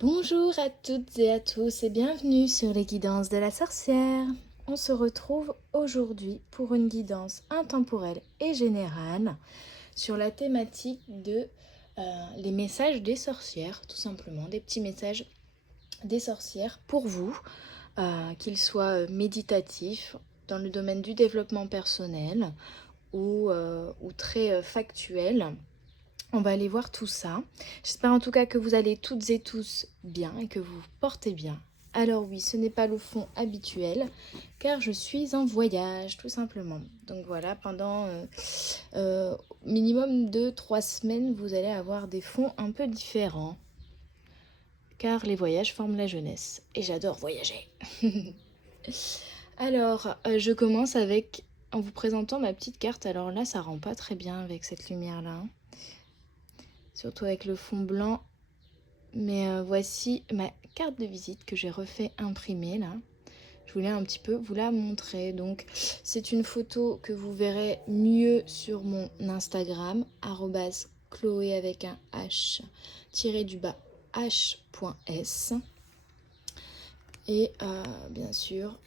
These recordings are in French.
Bonjour à toutes et à tous et bienvenue sur les guidances de la sorcière. On se retrouve aujourd'hui pour une guidance intemporelle et générale sur la thématique de les messages des sorcières, tout simplement, des petits messages des sorcières pour vous, qu'ils soient méditatifs dans le domaine du développement personnel ou très factuels. On va aller voir tout ça. J'espère en tout cas que vous allez toutes et tous bien et que vous vous portez bien. Alors oui, ce n'est pas le fond habituel, car je suis en voyage, tout simplement. Donc voilà, pendant minimum de 3 semaines, vous allez avoir des fonds un peu différents, car les voyages forment la jeunesse. Et j'adore voyager. Alors, je commence en vous présentant ma petite carte. Alors là, ça rend pas très bien avec cette lumière-là. Surtout avec le fond blanc. Mais voici ma carte de visite que j'ai refait imprimer là. Je voulais un petit peu vous la montrer. Donc c'est une photo que vous verrez mieux sur mon Instagram, @chloé avec un H, tiré du bas h.s. Et bien sûr,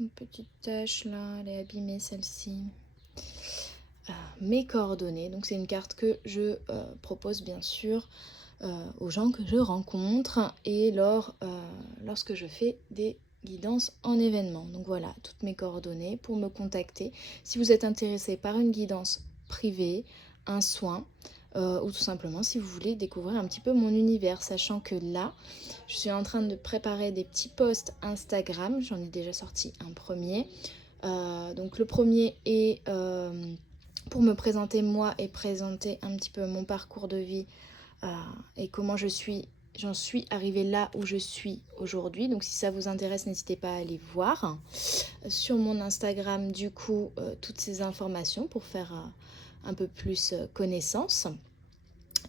une petite tache là, elle est abîmée celle-ci. Mes coordonnées, donc c'est une carte que je propose bien sûr aux gens que je rencontre et lorsque je fais des guidances en événement. Donc voilà, toutes mes coordonnées pour me contacter. Si vous êtes intéressé par une guidance privée, un soin, ou tout simplement si vous voulez découvrir un petit peu mon univers, sachant que là, je suis en train de préparer des petits posts Instagram. J'en ai déjà sorti un premier. Donc le premier est pour me présenter moi et présenter un petit peu mon parcours de vie et comment j'en suis arrivée là où je suis aujourd'hui. Donc si ça vous intéresse, n'hésitez pas à aller voir sur mon Instagram du coup toutes ces informations pour faire un peu plus connaissance.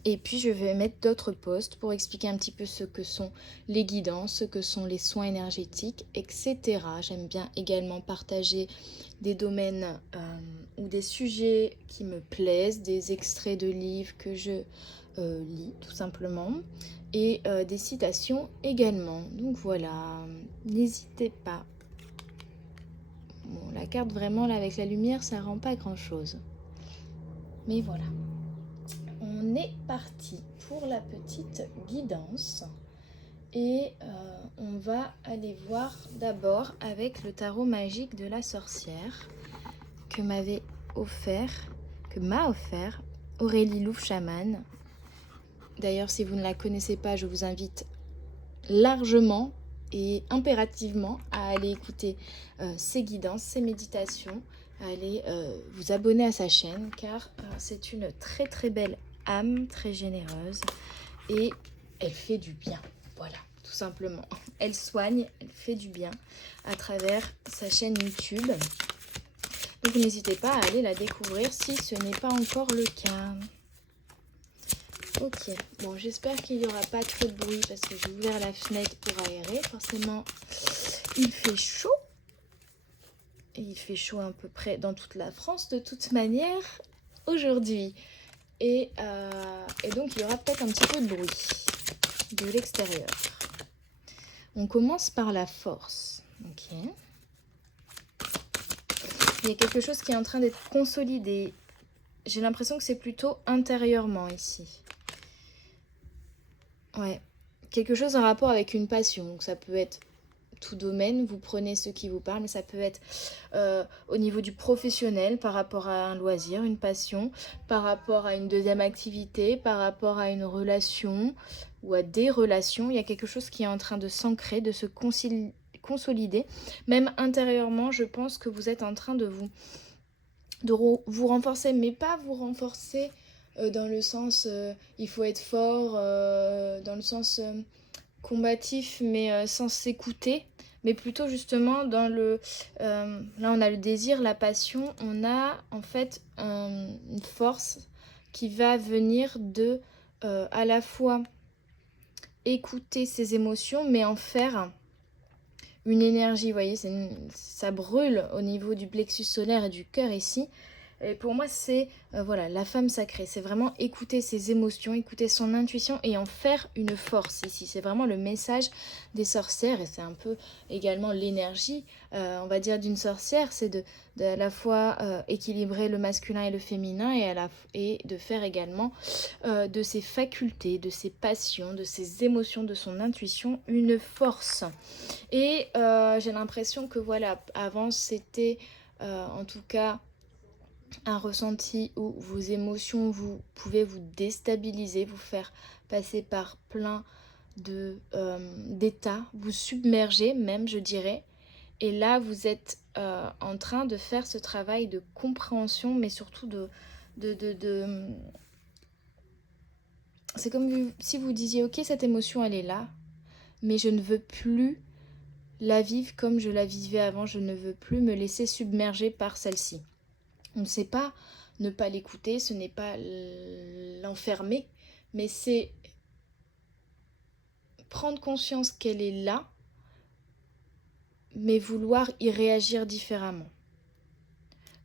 Et puis je vais mettre d'autres posts pour expliquer un petit peu ce que sont les guidances, ce que sont les soins énergétiques, etc. J'aime bien également partager des domaines ou des sujets qui me plaisent, des extraits de livres que je lis tout simplement et des citations également. Donc voilà, n'hésitez pas. Bon, la carte vraiment là avec la lumière ça rend pas grand chose. Mais voilà. On est parti pour la petite guidance et on va aller voir d'abord avec le tarot magique de la sorcière que m'a offert Aurélie Louf Chaman. D'ailleurs, si vous ne la connaissez pas, je vous invite largement et impérativement à aller écouter ses guidances, ses méditations, à aller vous abonner à sa chaîne car c'est une très très belle âme, très généreuse et elle fait du bien. Voilà, tout simplement. Elle soigne, elle fait du bien à travers sa chaîne YouTube. Donc n'hésitez pas à aller la découvrir si ce n'est pas encore le cas. Ok, bon j'espère qu'il n'y aura pas trop de bruit parce que j'ai ouvert la fenêtre pour aérer. Forcément, il fait chaud. Et il fait chaud à peu près dans toute la France de toute manière aujourd'hui. Et donc il y aura peut-être un petit peu de bruit de l'extérieur. On commence par la force. Ok. Il y a quelque chose qui est en train d'être consolidé. J'ai l'impression que c'est plutôt intérieurement ici. Ouais. Quelque chose en rapport avec une passion. Donc ça peut être tout domaine, vous prenez ce qui vous parle, mais ça peut être au niveau du professionnel, par rapport à un loisir, une passion, par rapport à une deuxième activité, par rapport à une relation ou à des relations. Il y a quelque chose qui est en train de s'ancrer, de se consolider. Même intérieurement, je pense que vous êtes en train de vous renforcer, mais pas vous renforcer dans le sens il faut être fort, dans le sens combatif, mais sans s'écouter, mais plutôt justement dans là on a le désir, la passion, on a en fait une force qui va venir de à la fois écouter ses émotions, mais en faire une énergie, vous voyez, ça brûle au niveau du plexus solaire et du cœur ici, Et pour moi, c'est voilà, la femme sacrée. C'est vraiment écouter ses émotions, écouter son intuition et en faire une force ici. C'est vraiment le message des sorcières et c'est un peu également l'énergie, on va dire, d'une sorcière. C'est de à la fois équilibrer le masculin et le féminin et de faire également de ses facultés, de ses passions, de ses émotions, de son intuition, une force. Et j'ai l'impression que voilà, avant c'était en tout cas un ressenti où vos émotions vous pouvez vous déstabiliser, vous faire passer par plein d'états, vous submerger même je dirais. Et là vous êtes en train de faire ce travail de compréhension mais surtout de... C'est comme si vous disiez ok cette émotion elle est là mais je ne veux plus la vivre comme je la vivais avant, je ne veux plus me laisser submerger par celle-ci. On ne sait pas ne pas l'écouter, ce n'est pas l'enfermer, mais c'est prendre conscience qu'elle est là, mais vouloir y réagir différemment.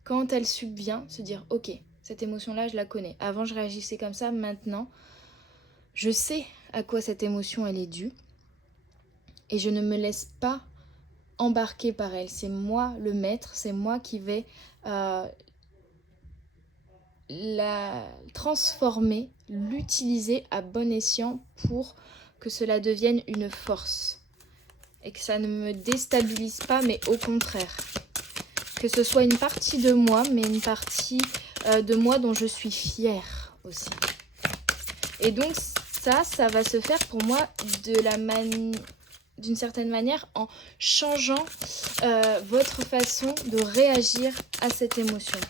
Quand elle subvient, se dire ok, cette émotion-là, je la connais. Avant, je réagissais comme ça, maintenant, je sais à quoi cette émotion elle est due, et je ne me laisse pas embarquer par elle. C'est moi le maître, c'est moi qui vais la transformer, l'utiliser à bon escient pour que cela devienne une force et que ça ne me déstabilise pas, mais au contraire. Que ce soit une partie de moi, mais une partie de moi dont je suis fière aussi. Et donc ça va se faire pour moi d'une certaine manière en changeant votre façon de réagir à cette émotion.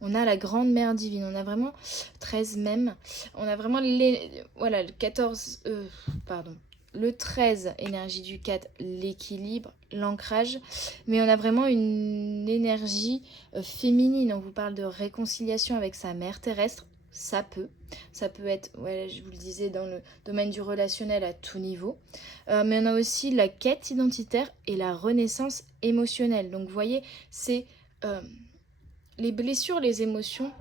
On a la grande mère divine, on a vraiment 13 même, on a vraiment voilà, le 13, énergie du 4, l'équilibre, l'ancrage, mais on a vraiment une énergie féminine, on vous parle de réconciliation avec sa mère terrestre, ça peut être, ouais, je vous le disais, dans le domaine du relationnel à tout niveau, mais on a aussi la quête identitaire et la renaissance émotionnelle, donc vous voyez, c'est... les blessures, les émotions,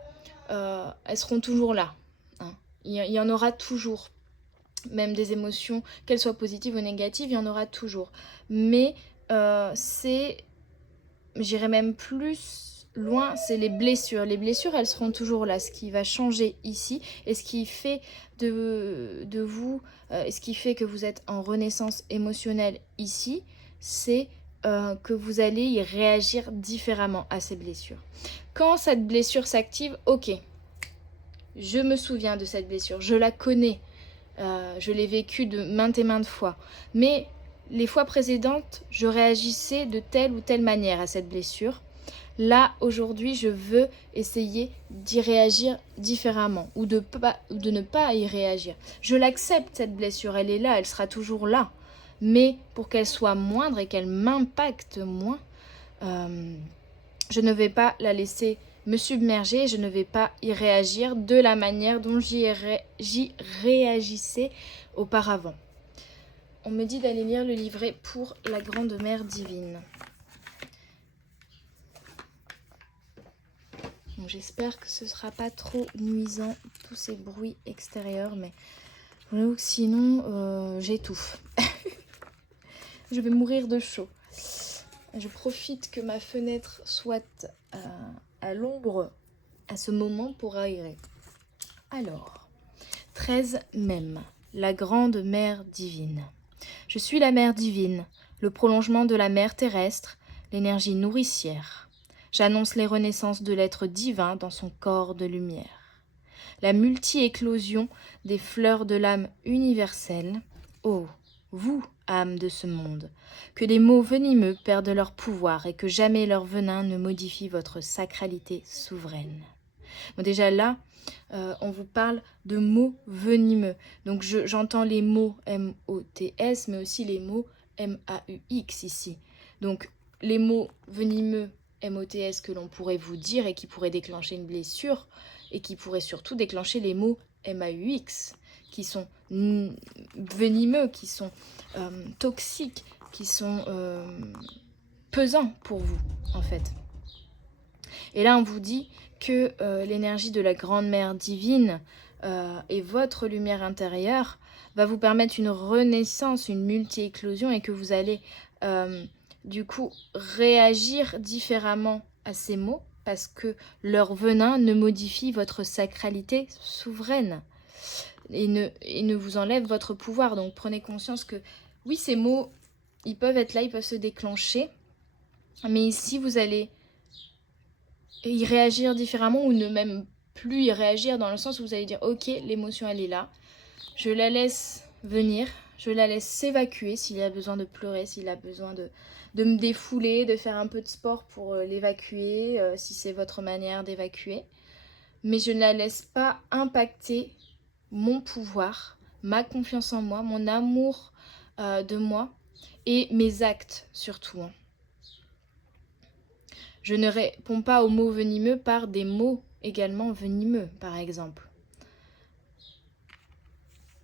elles seront toujours là. Hein. Il y en aura toujours. Même des émotions, qu'elles soient positives ou négatives, il y en aura toujours. Mais j'irai même plus loin, c'est les blessures. Les blessures, elles seront toujours là. Ce qui va changer ici et ce qui fait de vous, et ce qui fait que vous êtes en renaissance émotionnelle ici, c'est que vous allez y réagir différemment à ces blessures. Quand cette blessure s'active, ok, je me souviens de cette blessure, je la connais, je l'ai vécue de maintes et maintes fois. Mais les fois précédentes, je réagissais de telle ou telle manière à cette blessure. Là, aujourd'hui, je veux essayer d'y réagir différemment ou de ne pas y réagir. Je l'accepte, cette blessure, elle est là, elle sera toujours là. Mais pour qu'elle soit moindre et qu'elle m'impacte moins, je ne vais pas la laisser me submerger, je ne vais pas y réagir de la manière dont j'y réagissais auparavant. On me dit d'aller lire le livret pour la Grande Mère Divine. Donc j'espère que ce ne sera pas trop nuisant, tous ces bruits extérieurs, mais sinon j'étouffe. Je vais mourir de chaud. Je profite que ma fenêtre soit à l'ombre à ce moment pour aérer. Alors, 13 même, la grande mère divine. Je suis la mère divine, le prolongement de la mère terrestre, l'énergie nourricière. J'annonce les renaissances de l'être divin dans son corps de lumière. La multi-éclosion des fleurs de l'âme universelle. Oh, vous, âme de ce monde, que les mots venimeux perdent leur pouvoir et que jamais leur venin ne modifie votre sacralité souveraine. Bon, déjà là, on vous parle de mots venimeux. Donc j'entends les mots M-O-T-S, mais aussi les mots M-A-U-X ici. Donc les mots venimeux M-O-T-S que l'on pourrait vous dire et qui pourraient déclencher une blessure et qui pourraient surtout déclencher les mots M-A-U-X qui sont venimeux, qui sont toxiques, qui sont pesants pour vous en fait. Et là, on vous dit que l'énergie de la Grande Mère divine et votre lumière intérieure va vous permettre une renaissance, une multi-éclosion, et que vous allez du coup réagir différemment à ces mots parce que leur venin ne modifie votre sacralité souveraine et ne vous enlève votre pouvoir. Donc prenez conscience que oui, ces mots, ils peuvent être là, ils peuvent se déclencher, mais ici vous allez y réagir différemment ou ne même plus y réagir, dans le sens où vous allez dire ok, l'émotion elle est là, je la laisse venir, je la laisse s'évacuer s'il y a besoin de pleurer, s'il a besoin de me défouler, de faire un peu de sport pour l'évacuer, si c'est votre manière d'évacuer. Mais je ne la laisse pas impacter mon pouvoir, ma confiance en moi, mon amour de moi et mes actes surtout. Je ne réponds pas aux mots venimeux par des mots également venimeux, par exemple.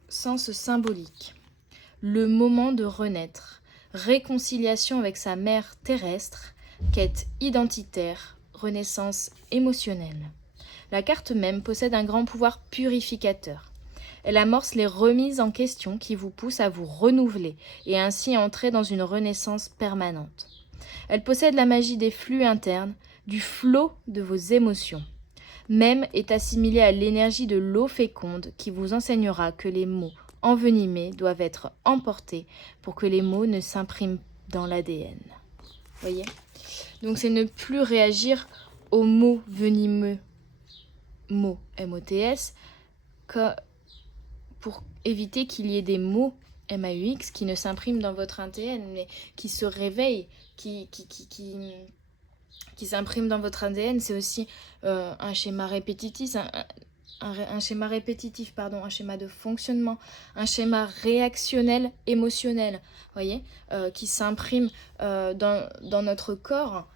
Sens symbolique. Le moment de renaître. Réconciliation avec sa mère terrestre. Quête identitaire. Renaissance émotionnelle. La carte même possède un grand pouvoir purificateur. Elle amorce les remises en question qui vous poussent à vous renouveler et ainsi entrer dans une renaissance permanente. Elle possède la magie des flux internes, du flot de vos émotions. Même est assimilée à l'énergie de l'eau féconde qui vous enseignera que les mots envenimés doivent être emportés pour que les mots ne s'impriment dans l'ADN. Voyez ? Donc c'est ne plus réagir aux mots venimeux, mots M-O-T-S, pour éviter qu'il y ait des mots M-A-U-X qui ne s'impriment dans votre ADN, mais qui se réveillent, qui s'impriment dans votre ADN. C'est aussi un schéma répétitif, un schéma de fonctionnement, un schéma réactionnel, émotionnel, voyez, qui s'imprime dans notre corps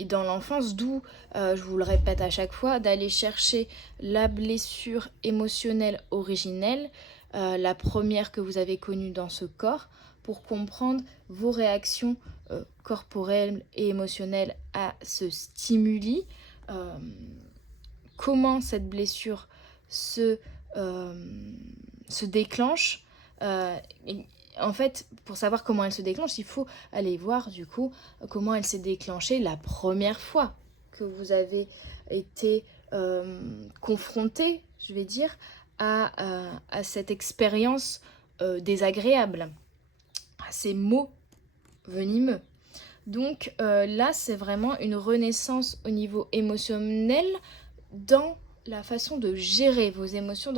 et dans l'enfance, d'où, je vous le répète à chaque fois, d'aller chercher la blessure émotionnelle originelle, la première que vous avez connue dans ce corps, pour comprendre vos réactions corporelles et émotionnelles à ce stimuli, comment cette blessure se déclenche. En fait, pour savoir comment elle se déclenche, il faut aller voir du coup comment elle s'est déclenchée la première fois que vous avez été confronté, je vais dire, à cette expérience désagréable, à ces mots venimeux. Donc là, c'est vraiment une renaissance au niveau émotionnel dans la façon de gérer vos émotions,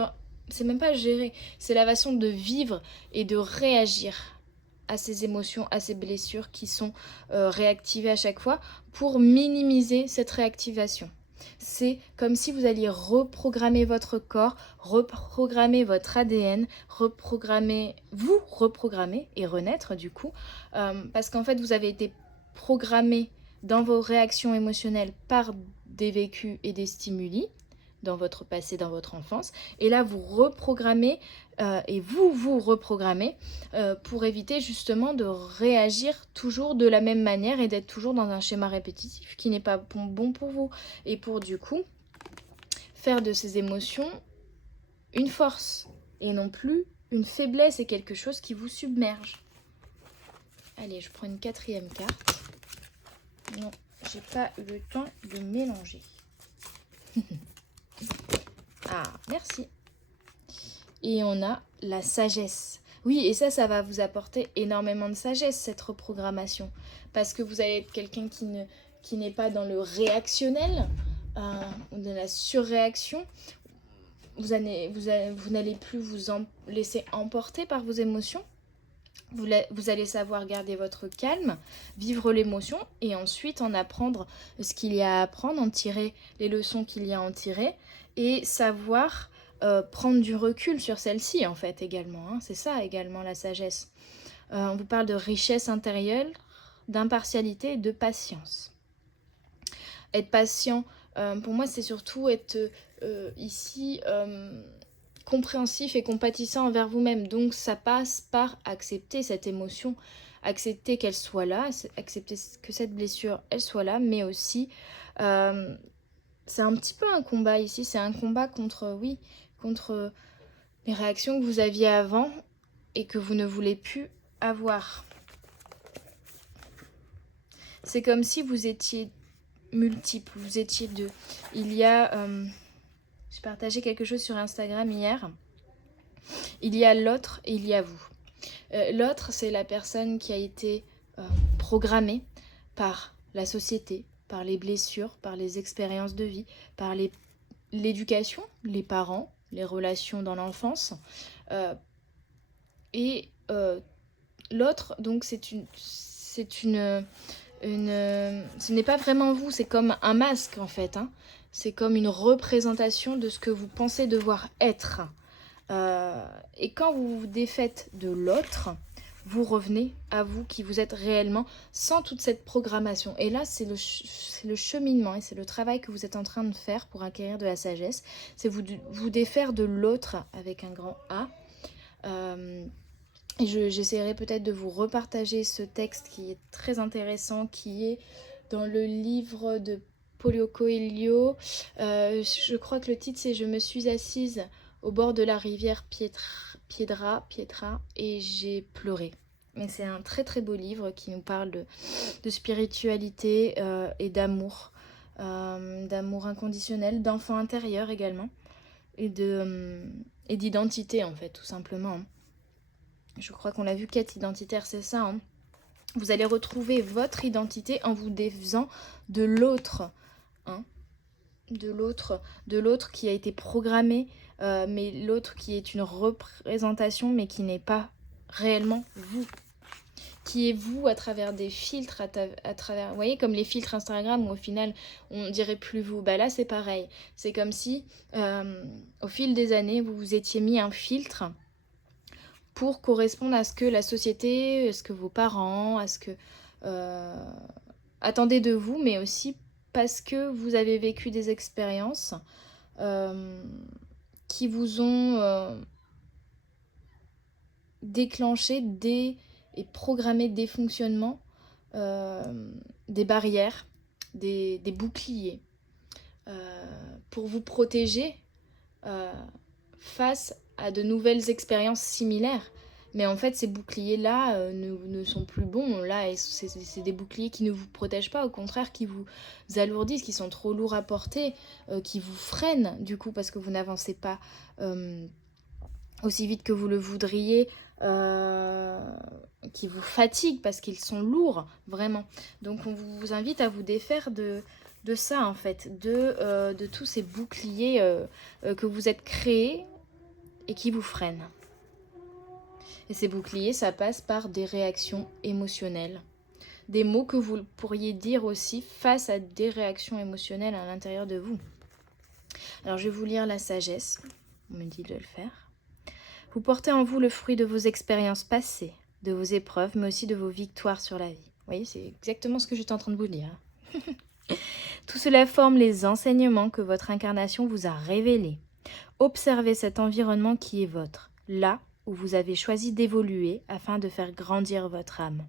c'est même pas gérer, c'est la façon de vivre et de réagir à ces émotions, à ces blessures qui sont réactivées à chaque fois pour minimiser cette réactivation. C'est comme si vous alliez reprogrammer votre corps, reprogrammer votre ADN, reprogrammer et renaître du coup, parce qu'en fait vous avez été programmé dans vos réactions émotionnelles par des vécus et des stimuli dans votre passé, dans votre enfance. Et là, vous reprogrammez et vous reprogrammez pour éviter justement de réagir toujours de la même manière et d'être toujours dans un schéma répétitif qui n'est pas bon pour vous. Et pour du coup, faire de ces émotions une force et non plus une faiblesse et quelque chose qui vous submerge. Allez, je prends une quatrième carte. Non, j'ai pas eu le temps de mélanger. Ah, merci. Et on a la sagesse. Oui, et ça va vous apporter énormément de sagesse, cette reprogrammation. Parce que vous allez être quelqu'un qui n'est pas dans le réactionnel, ou dans la surréaction. Vous n'allez plus vous laisser emporter par vos émotions. Vous allez savoir garder votre calme, vivre l'émotion et ensuite en apprendre ce qu'il y a à apprendre, en tirer les leçons qu'il y a à en tirer et savoir prendre du recul sur celle-ci en fait également. Hein. C'est ça également la sagesse. On vous parle de richesse intérieure, d'impartialité et de patience. Être patient, pour moi c'est surtout être ici... compréhensif et compatissant envers vous-même. Donc ça passe par accepter cette émotion, accepter qu'elle soit là, accepter que cette blessure, elle soit là, mais aussi, c'est un petit peu un combat ici, c'est un combat contre, oui, contre les réactions que vous aviez avant et que vous ne voulez plus avoir. C'est comme si vous étiez multiple, vous étiez deux. Il y a, j'ai partagé quelque chose sur Instagram hier, il y a l'autre et il y a vous. L'autre, c'est la personne qui a été programmée par la société, par les blessures, par les expériences de vie, par l'éducation, les parents, les relations dans l'enfance. Et l'autre, donc, ce n'est pas vraiment vous, c'est comme un masque en fait. Hein. C'est comme une représentation de ce que vous pensez devoir être. Et quand vous vous défaites de l'autre, vous revenez à vous qui vous êtes réellement sans toute cette programmation. Et là, c'est le cheminement et c'est le travail que vous êtes en train de faire pour acquérir de la sagesse. C'est vous défaire de l'autre avec un grand A. Et j'essaierai peut-être de vous repartager ce texte qui est très intéressant, qui est dans le livre de Paulo Coelho. Je crois que le titre c'est « Je me suis assise au bord de la rivière Pietra, et j'ai pleuré ». Mais c'est un très très beau livre qui nous parle de spiritualité et d'amour inconditionnel, d'enfant intérieur également, et d'identité en fait, tout simplement. Je crois qu'on l'a vu, quête identitaire, c'est ça. Hein. Vous allez retrouver votre identité en vous défaisant de l'autre. Hein. De l'autre qui a été programmé, mais l'autre qui est une représentation, mais qui n'est pas réellement vous. Qui est vous à travers des filtres, à travers, vous voyez, comme les filtres Instagram où au final on dirait plus vous. Bah là c'est pareil. C'est comme si au fil des années vous vous étiez mis un filtre pour correspondre à ce que la société, à ce que vos parents, à ce que attendaient de vous, mais aussi parce que vous avez vécu des expériences qui vous ont déclenché et programmé des fonctionnements, des barrières, des boucliers, pour vous protéger face à de nouvelles expériences similaires. Mais en fait, ces boucliers-là ne sont plus bons. Là, c'est des boucliers qui ne vous protègent pas, au contraire, qui vous alourdissent, qui sont trop lourds à porter, qui vous freinent, du coup, parce que vous n'avancez pas aussi vite que vous le voudriez, qui vous fatiguent parce qu'ils sont lourds, vraiment. Donc, on vous invite à vous défaire de ça, en fait, de tous ces boucliers que vous êtes créés et qui vous freinent. Et ces boucliers, ça passe par des réactions émotionnelles. Des mots que vous pourriez dire aussi face à des réactions émotionnelles à l'intérieur de vous. Alors, je vais vous lire la sagesse. On me dit de le faire. Vous portez en vous le fruit de vos expériences passées, de vos épreuves, mais aussi de vos victoires sur la vie. Vous voyez, c'est exactement ce que j'étais en train de vous dire. Tout cela forme les enseignements que votre incarnation vous a révélés. Observez cet environnement qui est votre, là où vous avez choisi d'évoluer afin de faire grandir votre âme.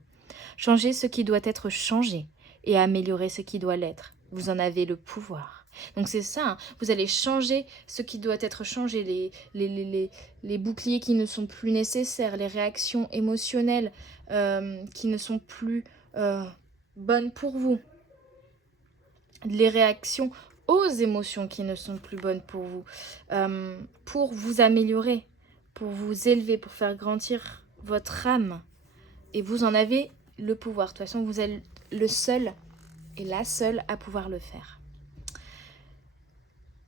Changez ce qui doit être changé et améliorez ce qui doit l'être. Vous en avez le pouvoir. Donc c'est ça, hein. Vous allez changer ce qui doit être changé, les boucliers qui ne sont plus nécessaires, les réactions émotionnelles qui ne sont plus bonnes pour vous, les réactions aux émotions qui ne sont plus bonnes pour vous améliorer, pour vous élever, pour faire grandir votre âme. Et vous en avez le pouvoir. De toute façon, vous êtes le seul et la seule à pouvoir le faire.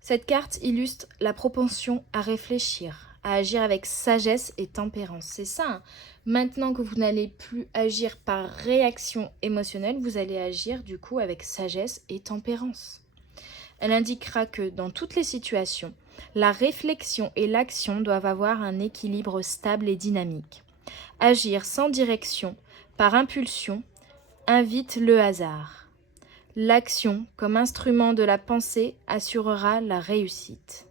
Cette carte illustre la propension à réfléchir, à agir avec sagesse et tempérance. C'est ça. Hein. Maintenant que vous n'allez plus agir par réaction émotionnelle, vous allez agir du coup avec sagesse et tempérance. Elle indiquera que dans toutes les situations, la réflexion et l'action doivent avoir un équilibre stable et dynamique. Agir sans direction, par impulsion, invite le hasard. L'action, comme instrument de la pensée, assurera la réussite.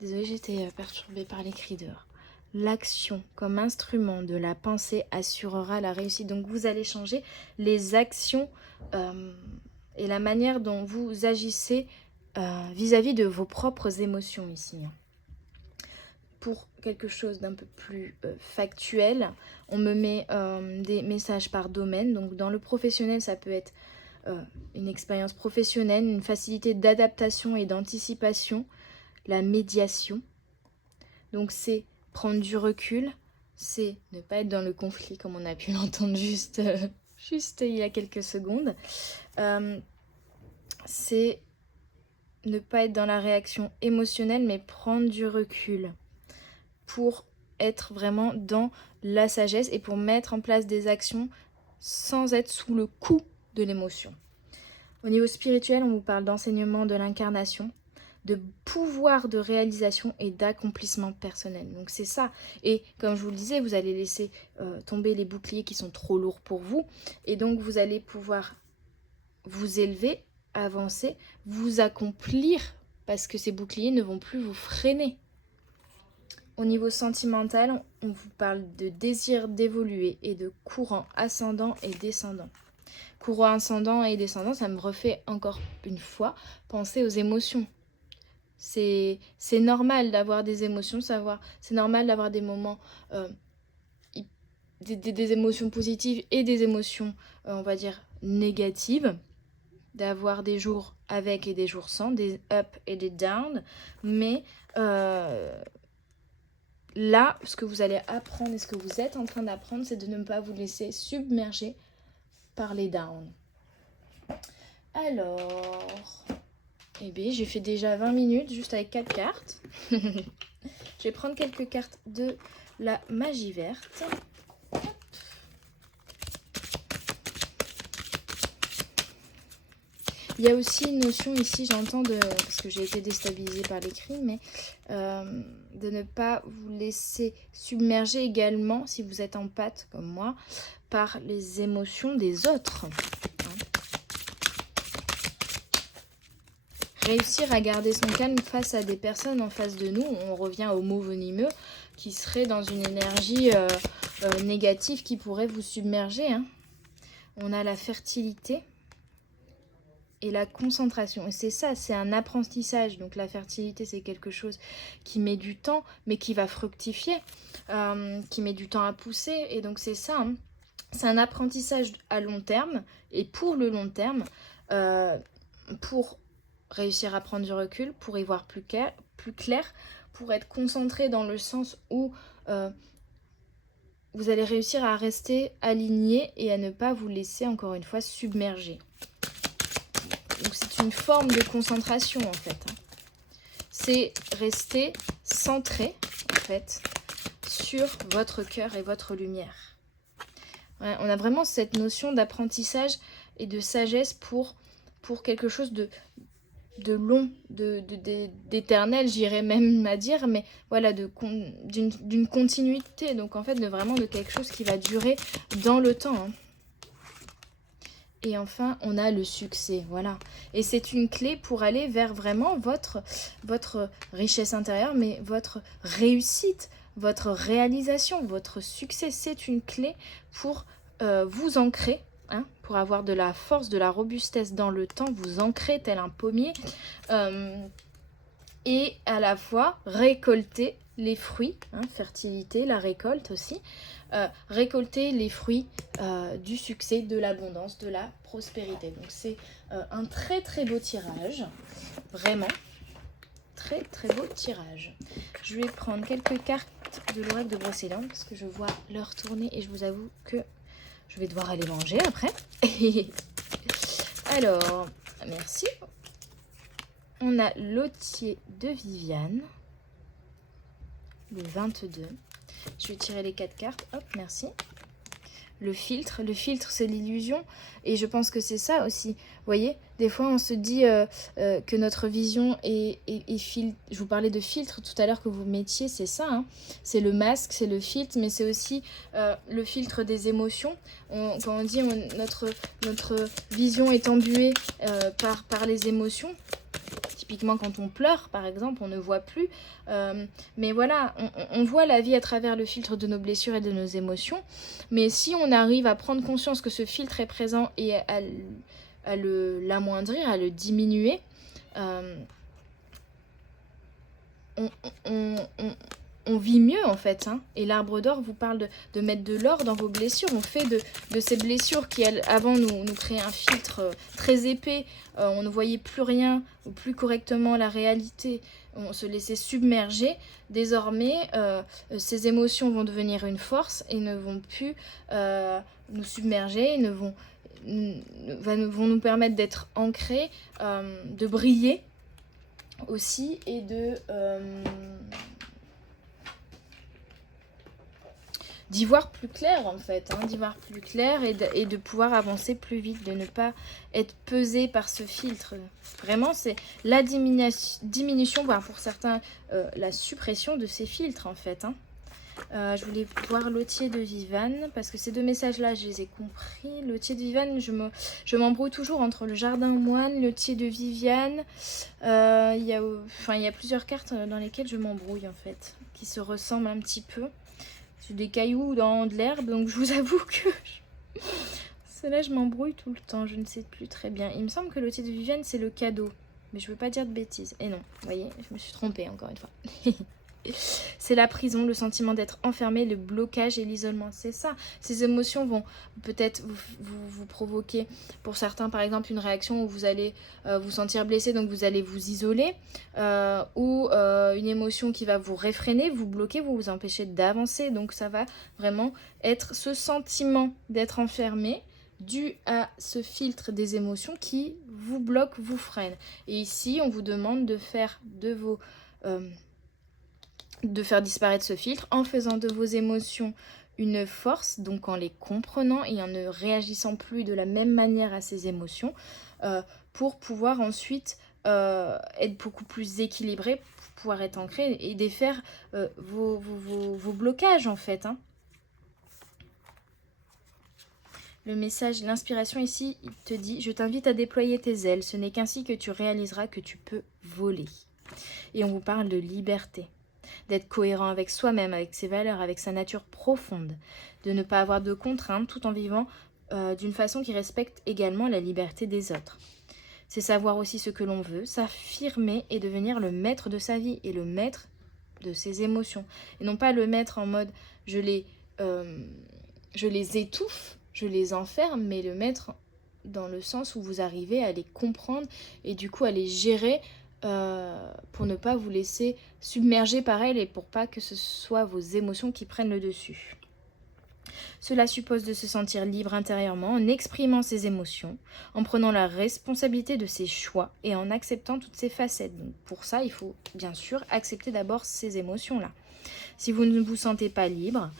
Désolée, j'étais perturbée par les cris dehors. L'action comme instrument de la pensée assurera la réussite. Donc vous allez changer les actions et la manière dont vous agissez vis-à-vis de vos propres émotions ici. Pour quelque chose d'un peu plus factuel, on me met des messages par domaine. Donc dans le professionnel, ça peut être une expérience professionnelle, une facilité d'adaptation et d'anticipation, la médiation. Donc c'est prendre du recul, c'est ne pas être dans le conflit comme on a pu l'entendre juste il y a quelques secondes. C'est ne pas être dans la réaction émotionnelle, mais prendre du recul pour être vraiment dans la sagesse et pour mettre en place des actions sans être sous le coup de l'émotion. Au niveau spirituel, on vous parle d'enseignement de l'incarnation, de pouvoir de réalisation et d'accomplissement personnel. Donc c'est ça. Et comme je vous le disais, vous allez laisser tomber les boucliers qui sont trop lourds pour vous. Et donc vous allez pouvoir vous élever, avancer, vous accomplir parce que ces boucliers ne vont plus vous freiner. Au niveau sentimental, on vous parle de désir d'évoluer et de courant ascendant et descendant. Courant ascendant et descendant, ça me refait encore une fois penser aux émotions. C'est normal d'avoir des émotions, c'est normal d'avoir des moments, des émotions positives et des émotions, on va dire, négatives, d'avoir des jours avec et des jours sans, des up et des down, mais là, ce que vous allez apprendre et ce que vous êtes en train d'apprendre, c'est de ne pas vous laisser submerger par les downs. Alors, eh bien, j'ai fait déjà 20 minutes juste avec 4 cartes. Je vais prendre quelques cartes de la magie verte. Il y a aussi une notion ici, j'entends, parce que j'ai été déstabilisée par l'écrit, mais de ne pas vous laisser submerger également, si vous êtes en pâte comme moi, par les émotions des autres. Réussir à garder son calme face à des personnes en face de nous, on revient au mot venimeux, qui serait dans une énergie négative qui pourrait vous submerger. On a la fertilité et la concentration. Et c'est ça, c'est un apprentissage. Donc la fertilité, c'est quelque chose qui met du temps, mais qui va fructifier, qui met du temps à pousser. Et donc c'est ça, c'est un apprentissage à long terme. Et pour le long terme, pour réussir à prendre du recul, pour y voir plus clair, pour être concentré dans le sens où vous allez réussir à rester aligné et à ne pas vous laisser, encore une fois, submerger. Donc c'est une forme de concentration en fait. C'est rester centré en fait sur votre cœur et votre lumière. Ouais, on a vraiment cette notion d'apprentissage et de sagesse pour quelque chose de long, d'éternel, j'irais même à dire, mais voilà, d'une continuité. Donc en fait, vraiment de quelque chose qui va durer dans le temps. Et enfin, on a le succès, voilà. Et c'est une clé pour aller vers vraiment votre richesse intérieure, mais votre réussite, votre réalisation, votre succès. C'est une clé pour vous ancrer, pour avoir de la force, de la robustesse dans le temps, vous ancrer tel un pommier. Et à la fois récolter les fruits, fertilité, la récolte aussi, récolter les fruits du succès, de l'abondance, de la prospérité. Donc c'est un très très beau tirage, vraiment, très très beau tirage. Je vais prendre quelques cartes de l'oracle de Brocéliande parce que je vois l'heure tourner et je vous avoue que je vais devoir aller manger après. Alors, merci. On a l'Autier de Viviane, le 22. Je vais tirer les 4 cartes. Hop, merci. Le filtre c'est l'illusion. Et je pense que c'est ça aussi. Vous voyez, des fois on se dit que notre vision est filtre. Je vous parlais de filtre tout à l'heure que vous mettiez, c'est ça. C'est le masque, c'est le filtre, mais c'est aussi le filtre des émotions. Quand on dit notre vision est embuée par les émotions, typiquement quand on pleure par exemple, on ne voit plus. Mais voilà, on voit la vie à travers le filtre de nos blessures et de nos émotions. Mais si on arrive à prendre conscience que ce filtre est présent et à l'amoindrir, à le diminuer, on, on, on, on vit mieux en fait. Hein. Et l'arbre d'or vous parle de mettre de l'or dans vos blessures. On fait de ces blessures qui avant nous créaient un filtre très épais. On ne voyait plus rien ou plus correctement la réalité. On se laissait submerger. Désormais, ces émotions vont devenir une force et ne vont plus nous submerger, vont nous permettre d'être ancrés, de briller aussi et d'y voir plus clair en fait, hein, d'y voir plus clair et de pouvoir avancer plus vite, de ne pas être pesé par ce filtre. Vraiment, c'est la diminution, voire pour certains, la suppression de ces filtres en fait. Hein. Je voulais voir Lotier de Vivanne, parce que ces deux messages-là, je les ai compris. Lotier de Vivanne, je m'embrouille toujours entre le jardin moine, Lotier de Viviane. Il y a plusieurs cartes dans lesquelles je m'embrouille, en fait, qui se ressemblent un petit peu. C'est des cailloux dans de l'herbe, donc je vous avoue que... Cela, je m'embrouille tout le temps, je ne sais plus très bien. Il me semble que Lotier de Viviane, c'est le cadeau. Mais je ne veux pas dire de bêtises. Et non, vous voyez, je me suis trompée encore une fois. C'est la prison, le sentiment d'être enfermé, le blocage et l'isolement. C'est ça. Ces émotions vont peut-être vous provoquer, pour certains par exemple, une réaction où vous allez vous sentir blessé, donc vous allez vous isoler, ou une émotion qui va vous réfréner, vous bloquer, vous empêcher d'avancer. Donc ça va vraiment être ce sentiment d'être enfermé dû à ce filtre des émotions qui vous bloque, vous freine. Et ici, on vous demande de faire de faire disparaître ce filtre en faisant de vos émotions une force, donc en les comprenant et en ne réagissant plus de la même manière à ces émotions, pour pouvoir ensuite être beaucoup plus équilibré, pour pouvoir être ancré et défaire vos blocages en fait. Hein. Le message, l'inspiration ici, il te dit « Je t'invite à déployer tes ailes, ce n'est qu'ainsi que tu réaliseras que tu peux voler. » Et on vous parle de liberté, d'être cohérent avec soi-même, avec ses valeurs, avec sa nature profonde, de ne pas avoir de contraintes tout en vivant d'une façon qui respecte également la liberté des autres. C'est savoir aussi ce que l'on veut, s'affirmer et devenir le maître de sa vie et le maître de ses émotions. Et non pas le maître en mode je les étouffe, je les enferme, mais le maître dans le sens où vous arrivez à les comprendre et du coup à les gérer pour ne pas vous laisser submerger par elles et pour pas que ce soit vos émotions qui prennent le dessus. Cela suppose de se sentir libre intérieurement en exprimant ses émotions, en prenant la responsabilité de ses choix et en acceptant toutes ses facettes. Donc pour ça, il faut bien sûr accepter d'abord ces émotions-là. Si vous ne vous sentez pas libre,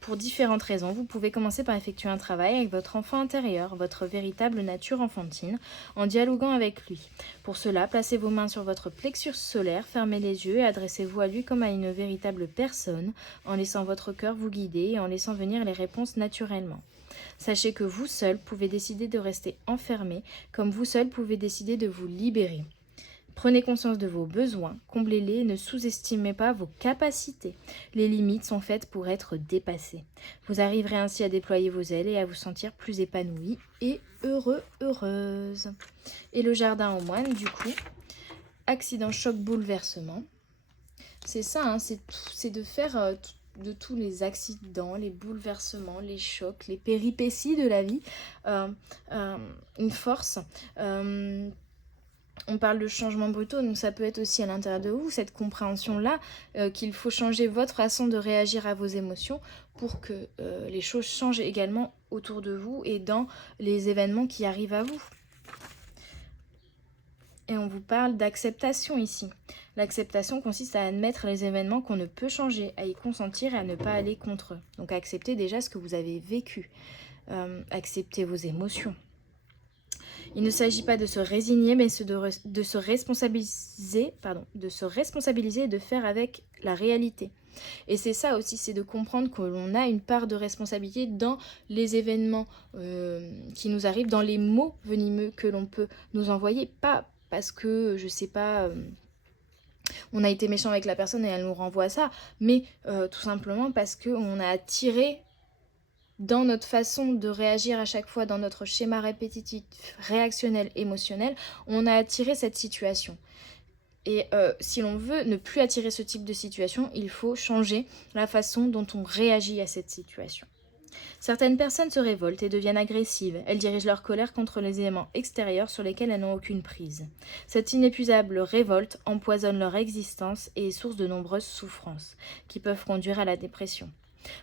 pour différentes raisons, vous pouvez commencer par effectuer un travail avec votre enfant intérieur, votre véritable nature enfantine, en dialoguant avec lui. Pour cela, placez vos mains sur votre plexus solaire, fermez les yeux et adressez-vous à lui comme à une véritable personne, en laissant votre cœur vous guider et en laissant venir les réponses naturellement. Sachez que vous seul pouvez décider de rester enfermé, comme vous seul pouvez décider de vous libérer. Prenez conscience de vos besoins, comblez-les et ne sous-estimez pas vos capacités. Les limites sont faites pour être dépassées. Vous arriverez ainsi à déployer vos ailes et à vous sentir plus épanoui et heureuse. Et le jardin au moine, du coup, accident, choc, bouleversement. C'est ça, hein, c'est de faire de tous les accidents, les bouleversements, les chocs, les péripéties de la vie, une force. On parle de changements brutaux, donc ça peut être aussi à l'intérieur de vous, cette compréhension-là, qu'il faut changer votre façon de réagir à vos émotions pour que les choses changent également autour de vous et dans les événements qui arrivent à vous. Et on vous parle d'acceptation ici. L'acceptation consiste à admettre les événements qu'on ne peut changer, à y consentir et à ne pas aller contre eux. Donc accepter déjà ce que vous avez vécu, accepter vos émotions. Il ne s'agit pas de se résigner, mais de se responsabiliser et de faire avec la réalité. Et c'est ça aussi, c'est de comprendre que l'on a une part de responsabilité dans les événements qui nous arrivent, dans les mots venimeux que l'on peut nous envoyer. Pas parce que, je sais pas, on a été méchant avec la personne et elle nous renvoie ça, mais tout simplement parce qu'on a attiré dans notre façon de réagir à chaque fois, dans notre schéma répétitif, réactionnel, émotionnel, on a attiré cette situation. Et si l'on veut ne plus attirer ce type de situation, il faut changer la façon dont on réagit à cette situation. Certaines personnes se révoltent et deviennent agressives. Elles dirigent leur colère contre les éléments extérieurs sur lesquels elles n'ont aucune prise. Cette inépuisable révolte empoisonne leur existence et est source de nombreuses souffrances, qui peuvent conduire à la dépression.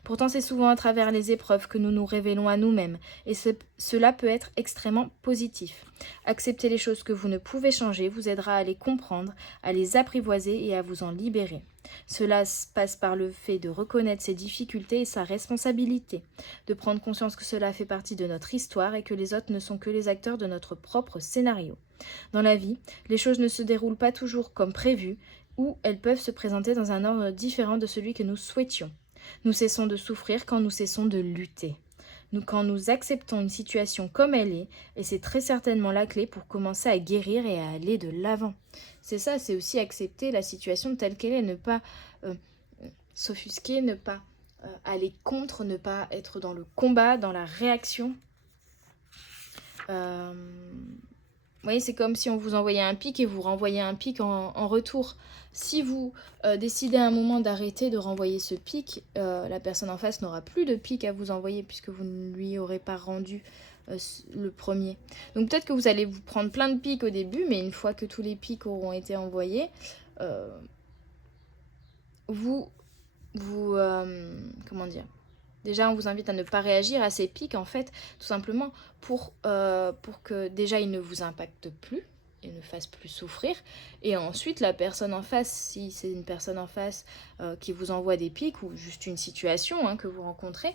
Pourtant, c'est souvent à travers les épreuves que nous nous révélons à nous-mêmes, et cela peut être extrêmement positif. Accepter les choses que vous ne pouvez changer vous aidera à les comprendre, à les apprivoiser et à vous en libérer. Cela passe par le fait de reconnaître ses difficultés et sa responsabilité, de prendre conscience que cela fait partie de notre histoire et que les autres ne sont que les acteurs de notre propre scénario. Dans la vie, les choses ne se déroulent pas toujours comme prévu, ou elles peuvent se présenter dans un ordre différent de celui que nous souhaitions. Nous cessons de souffrir quand nous cessons de lutter. Quand nous acceptons une situation comme elle est, et c'est très certainement la clé pour commencer à guérir et à aller de l'avant. C'est ça, c'est aussi accepter la situation telle qu'elle est, ne pas s'offusquer, ne pas aller contre, ne pas être dans le combat, dans la réaction. Vous voyez, c'est comme si on vous envoyait un pic et vous renvoyez un pic en retour. Si vous décidez à un moment d'arrêter de renvoyer ce pic, la personne en face n'aura plus de pic à vous envoyer puisque vous ne lui aurez pas rendu le premier. Donc peut-être que vous allez vous prendre plein de pics au début, mais une fois que tous les pics auront été envoyés, comment dire ? Déjà, on vous invite à ne pas réagir à ces pics, en fait, tout simplement pour que déjà, ils ne vous impactent plus, ils ne fassent plus souffrir. Et ensuite, la personne en face, si c'est une personne en face qui vous envoie des pics ou juste une situation que vous rencontrez,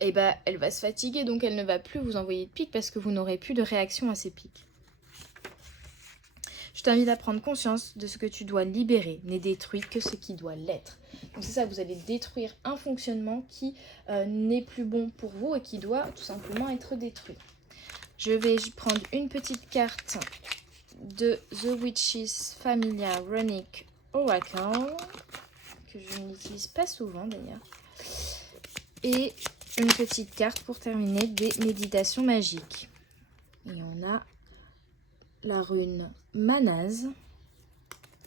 eh ben, elle va se fatiguer, donc elle ne va plus vous envoyer de pics parce que vous n'aurez plus de réaction à ces pics. Je t'invite à prendre conscience de ce que tu dois libérer, n'est détruit que ce qui doit l'être. Donc c'est ça, vous allez détruire un fonctionnement qui n'est plus bon pour vous et qui doit tout simplement être détruit. Je vais prendre une petite carte de The Witch's Familiar Runic Oracle, que je n'utilise pas souvent d'ailleurs. Et une petite carte pour terminer des méditations magiques. Et on a la rune Manaz,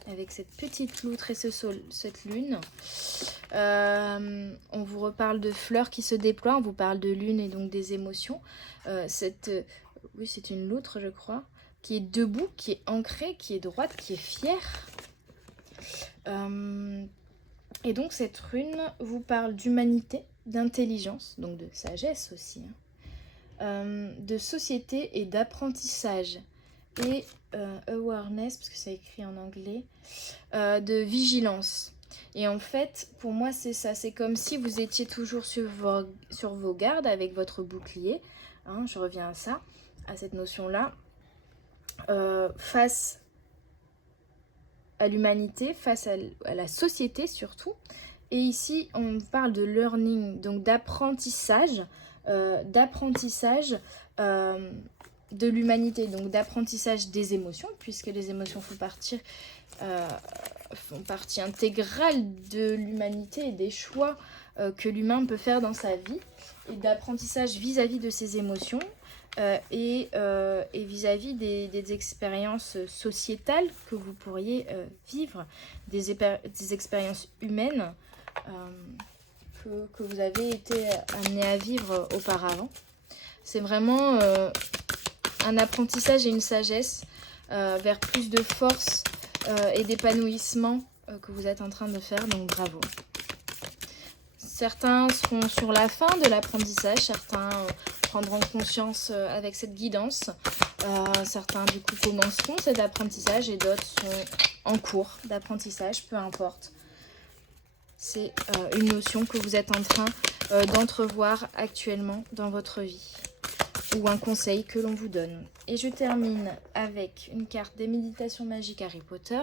avec cette petite loutre et cette lune. On vous reparle de fleurs qui se déploient, on vous parle de lune et donc des émotions. Oui, c'est une loutre, je crois, qui est debout, qui est ancrée, qui est droite, qui est fière. Et donc cette rune vous parle d'humanité, d'intelligence, donc de sagesse aussi, de société et d'apprentissage. Et awareness, parce que c'est écrit en anglais, de vigilance. Et en fait, pour moi, c'est ça. C'est comme si vous étiez toujours sur vos gardes avec votre bouclier. Je reviens à ça, à cette notion-là. Face à l'humanité, face à la société surtout. Et ici, on parle de learning, donc d'apprentissage. De l'humanité, donc d'apprentissage des émotions, puisque les émotions font partie intégrale de l'humanité et des choix que l'humain peut faire dans sa vie, et d'apprentissage vis-à-vis de ses émotions et vis-à-vis des expériences sociétales que vous pourriez vivre, des expériences humaines que vous avez été amené à vivre auparavant. C'est vraiment un apprentissage et une sagesse vers plus de force et d'épanouissement que vous êtes en train de faire, donc bravo. Certains seront sur la fin de l'apprentissage, certains prendront conscience avec cette guidance, certains du coup commenceront cet apprentissage et d'autres sont en cours d'apprentissage, peu importe. C'est une notion que vous êtes en train d'entrevoir actuellement dans votre vie, ou un conseil que l'on vous donne. Et je termine avec une carte des méditations magiques Harry Potter.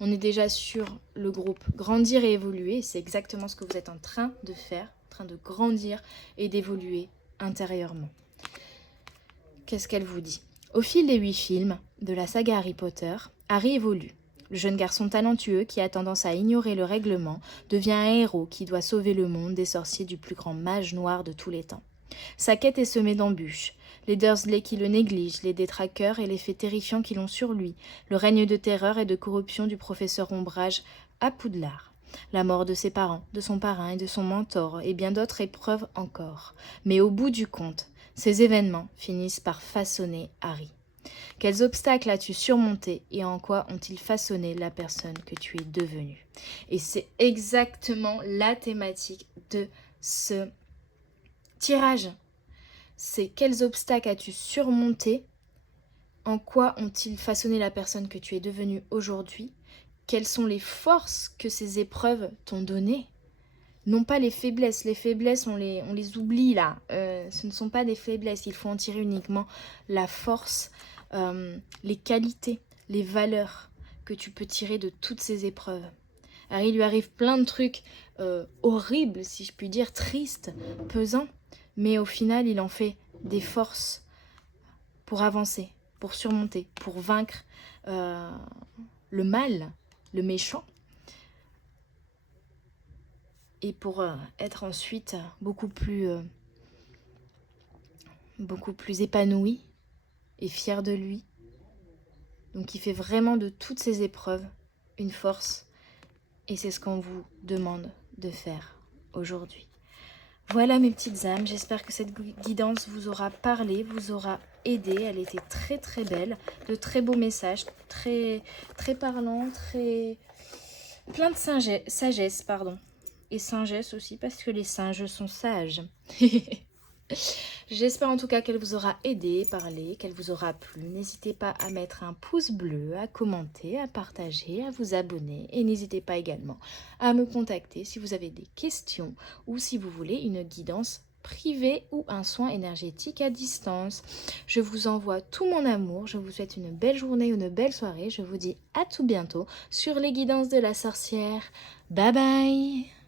On est déjà sur le groupe Grandir et évoluer. C'est exactement ce que vous êtes en train de faire, en train de grandir et d'évoluer intérieurement. Qu'est-ce qu'elle vous dit ? Au fil des 8 films de la saga Harry Potter, Harry évolue. Le jeune garçon talentueux qui a tendance à ignorer le règlement devient un héros qui doit sauver le monde des sorciers du plus grand mage noir de tous les temps. Sa quête est semée d'embûches. Les Dursley qui le négligent, les détraqueurs et les faits terrifiants qui l'ont sur lui, le règne de terreur et de corruption du professeur Ombrage à Poudlard, la mort de ses parents, de son parrain et de son mentor, et bien d'autres épreuves encore. Mais au bout du compte, ces événements finissent par façonner Harry. Quels obstacles as-tu surmontés et en quoi ont-ils façonné la personne que tu es devenue? Et c'est exactement la thématique de ce tirage. C'est quels obstacles as-tu surmontés? En quoi ont-ils façonné la personne que tu es devenue aujourd'hui? Quelles sont les forces que ces épreuves t'ont données? Non pas les faiblesses. Les faiblesses, on les oublie là. Ce ne sont pas des faiblesses. Il faut en tirer uniquement la force, les qualités, les valeurs que tu peux tirer de toutes ces épreuves. Harry lui arrive plein de trucs horribles, si je puis dire, tristes, pesants. Mais au final, il en fait des forces pour avancer, pour surmonter, pour vaincre le mal, le méchant. Et pour être ensuite beaucoup plus épanoui et fier de lui. Donc il fait vraiment de toutes ces épreuves une force. Et c'est ce qu'on vous demande de faire aujourd'hui. Voilà mes petites âmes, j'espère que cette guidance vous aura parlé, vous aura aidé. Elle était très très belle, de très beaux messages, très, très parlants, très plein de sagesse, pardon. Et sagesse aussi parce que les singes sont sages. J'espère en tout cas qu'elle vous aura aidé, parlé, qu'elle vous aura plu. N'hésitez pas à mettre un pouce bleu, à commenter, à partager, à vous abonner. Et n'hésitez pas également à me contacter si vous avez des questions ou si vous voulez une guidance privée ou un soin énergétique à distance. Je vous envoie tout mon amour. Je vous souhaite une belle journée, une belle soirée. Je vous dis à tout bientôt sur les guidances de la sorcière. Bye bye!